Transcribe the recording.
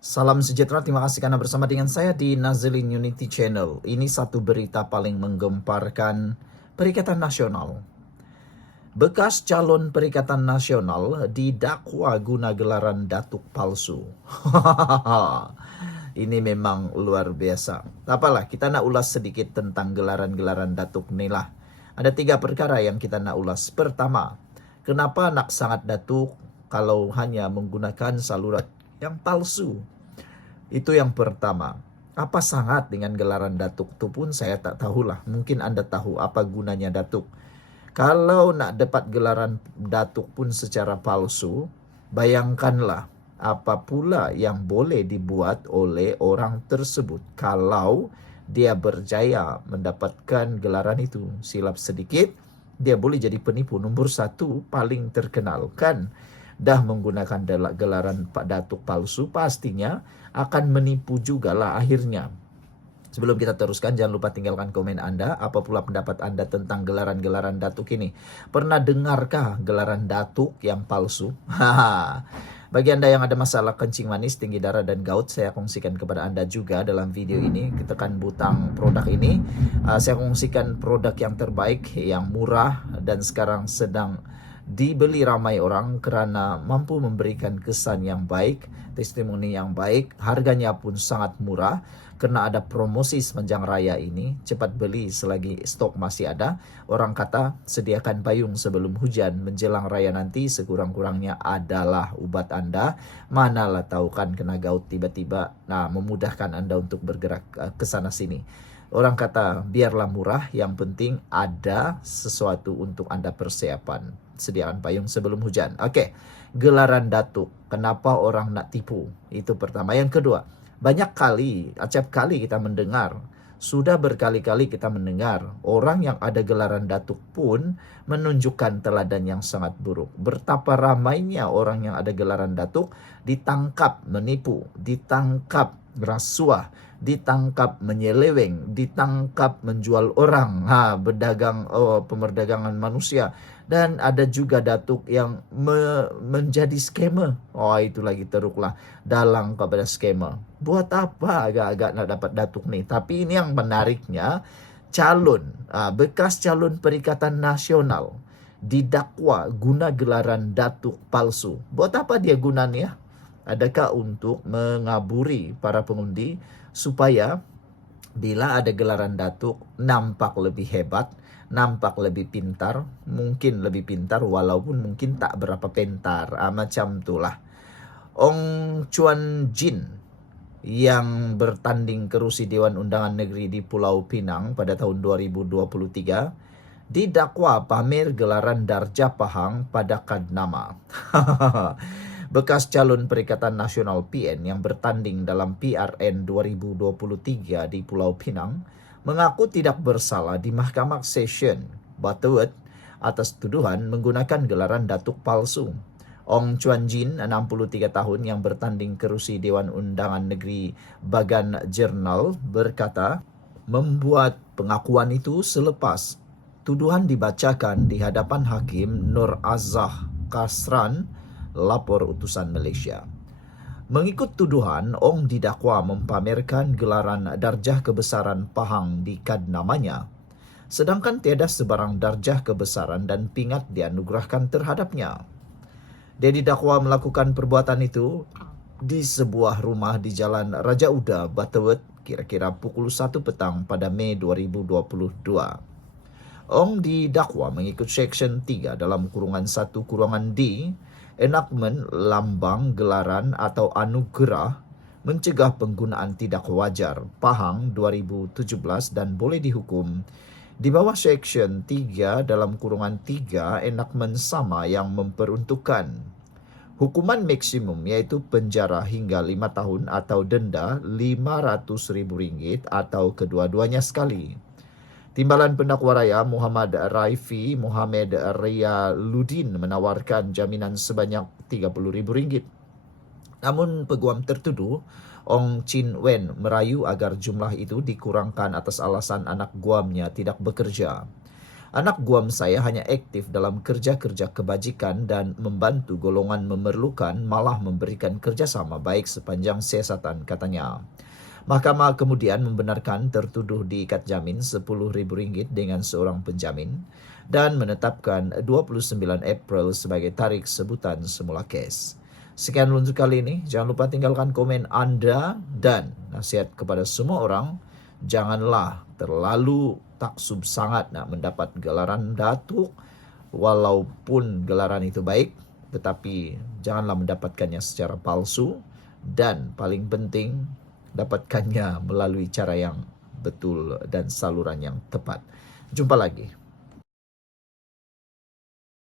Salam sejahtera, terima kasih karena bersama dengan saya di Nazilin Unity Channel. Ini satu berita paling menggemparkan Perikatan Nasional. Bekas calon Perikatan Nasional didakwa guna gelaran datuk palsu. Ini memang luar biasa. Apalah, kita nak ulas sedikit tentang gelaran-gelaran datuk ni lah. Ada 3 perkara yang kita nak ulas. Pertama, kenapa nak sangat datuk kalau hanya menggunakan saluran yang palsu? Itu yang pertama. Apa sangat dengan gelaran datuk itu pun saya tak tahulah. Mungkin anda tahu apa gunanya datuk. Kalau nak dapat gelaran datuk pun secara palsu, bayangkanlah apa pula yang boleh dibuat oleh orang tersebut kalau dia berjaya mendapatkan gelaran itu. Silap sedikit, dia boleh jadi penipu nomor 1 paling terkenal kan. Dah menggunakan gelaran datuk palsu, pastinya akan menipu juga lah akhirnya. Sebelum kita teruskan, jangan lupa tinggalkan komen Anda. Apa pula pendapat Anda tentang gelaran-gelaran datuk ini? Pernah dengarkah gelaran datuk yang palsu? Bagi Anda yang ada masalah kencing manis, tinggi darah, dan gout, saya kongsikan kepada Anda juga dalam video ini. Tekan butang produk ini. Saya kongsikan produk yang terbaik, yang murah, dan sekarang sedang dibeli ramai orang kerana mampu memberikan kesan yang baik, testimoni yang baik, harganya pun sangat murah. Karena ada promosi sepanjang raya ini, cepat beli selagi stok masih ada. Orang kata sediakan payung sebelum hujan, menjelang raya nanti sekurang-kurangnya adalah ubat Anda. Manalah tahu kan kena gout tiba-tiba, memudahkan Anda untuk bergerak ke sana sini. Orang kata biarlah murah, yang penting ada sesuatu untuk Anda persiapan. Sediakan payung sebelum hujan. Oke, gelaran datuk. Kenapa orang nak tipu? Itu pertama. Yang kedua, banyak kali, acap kali kita mendengar, sudah berkali-kali kita mendengar, orang yang ada gelaran datuk pun menunjukkan teladan yang sangat buruk. Betapa ramainya orang yang ada gelaran datuk ditangkap menipu, ditangkap rasuah, ditangkap menyeleweng, ditangkap menjual orang, berdagang, pemerdagangan manusia. Dan ada juga datuk yang menjadi scammer. Itu lagi teruklah, dalang kepada scammer. Buat apa agak-agak nak dapat datuk nih? Tapi ini yang menariknya, bekas calon Perikatan Nasional didakwa guna gelaran datuk palsu. Buat apa dia gunanya? Adakah untuk mengaburi para pengundi supaya bila ada gelaran datuk nampak lebih hebat, nampak lebih pintar, mungkin lebih pintar walaupun mungkin tak berapa pintar, macam itulah. Ong Chuan Jin yang bertanding kerusi Dewan Undangan Negeri di Pulau Pinang pada tahun 2023 didakwa pamer gelaran Darjah Pahang pada kad nama. Bekas calon Perikatan Nasional PN yang bertanding dalam PRN 2023 di Pulau Pinang mengaku tidak bersalah di Mahkamah Session Butterworth atas tuduhan menggunakan gelaran datuk palsu. Ong Chuan Jin, 63 tahun, yang bertanding kerusi Dewan Undangan Negeri Bagan Jernal, berkata membuat pengakuan itu selepas tuduhan dibacakan di hadapan Hakim Nur Azah Kasran, lapor utusan Malaysia. Mengikut tuduhan, Ong didakwa mempamerkan gelaran darjah kebesaran Pahang di kad namanya, sedangkan tiada sebarang darjah kebesaran dan pingat dianugerahkan terhadapnya. Dia didakwa melakukan perbuatan itu di sebuah rumah di Jalan Raja Uda, Butterworth, kira-kira pukul 1 petang pada Mei 2022. Ong didakwa mengikut Seksyen 3 dalam kurungan 1 kurungan D, enakmen lambang gelaran atau anugerah mencegah penggunaan tidak wajar Pahang 2017 dan boleh dihukum di bawah Seksyen 3 dalam kurungan 3 enakmen sama yang memperuntukkan hukuman maksimum yaitu penjara hingga 5 tahun atau denda RM500,000 atau kedua-duanya sekali. Timbalan Pendakwa Raya Muhammad Raifi Muhammad Riyaluddin menawarkan jaminan sebanyak RM30,000. Namun peguam tertuduh, Ong Chin Wen, merayu agar jumlah itu dikurangkan atas alasan anak guamnya tidak bekerja. Anak guam saya hanya aktif dalam kerja-kerja kebajikan dan membantu golongan memerlukan, malah memberikan kerjasama baik sepanjang siasatan, katanya. Mahkamah kemudian membenarkan tertuduh diikat jamin Rp10.000 dengan seorang penjamin dan menetapkan 29 April sebagai tarikh sebutan semula kes. Sekian untuk kali ini. Jangan lupa tinggalkan komen Anda dan nasihat kepada semua orang. Janganlah terlalu taksub sangat nak mendapat gelaran datuk. Walaupun gelaran itu baik, tetapi janganlah mendapatkannya secara palsu. Dan paling penting, dapatkannya melalui cara yang betul dan saluran yang tepat. Jumpa lagi.